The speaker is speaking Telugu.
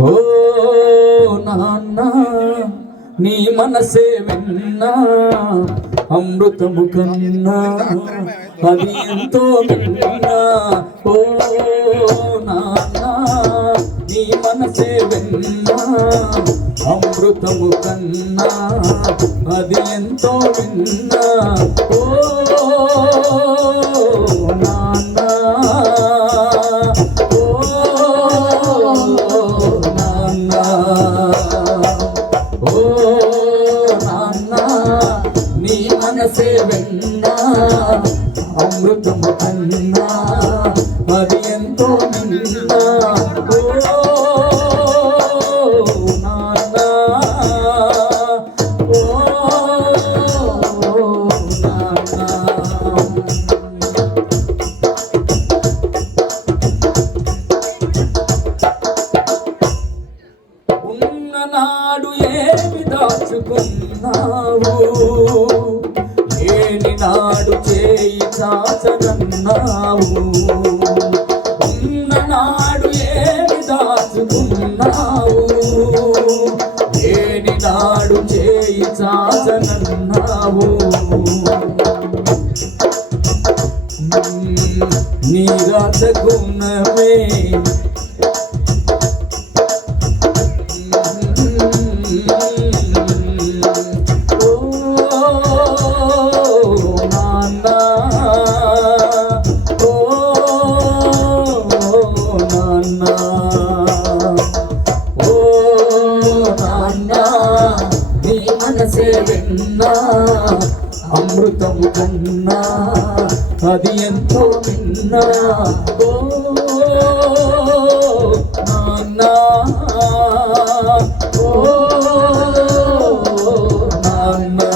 ఓ నాన్న నీ మనసే విన్నా అమృతము కన్నా అది ఎంతో విన్నా. ఓ నాన్న నీ మనసే విన్నా అమృతము కన్నా అది ఎంతో విన్నా. ఓ ఓ నాన్న నీ మనసే విన్నా అమృతము కన్నా అది ఎంతో నిన్నా. ఓ దాచుకున్నావు ఏని నాడు చేయి చాచనన్నావు. ఉన్ననాడు ఏమి దాచుకున్నావు. ఏని నాడు చేయి చాచనన్నావు. నాన్నా ఓ నాన్నా నీ మనసే విన్నా అమృతము కన్నా అది ఎంతో విన్నా. ఓ నాన్నా ఓ నాన్నా.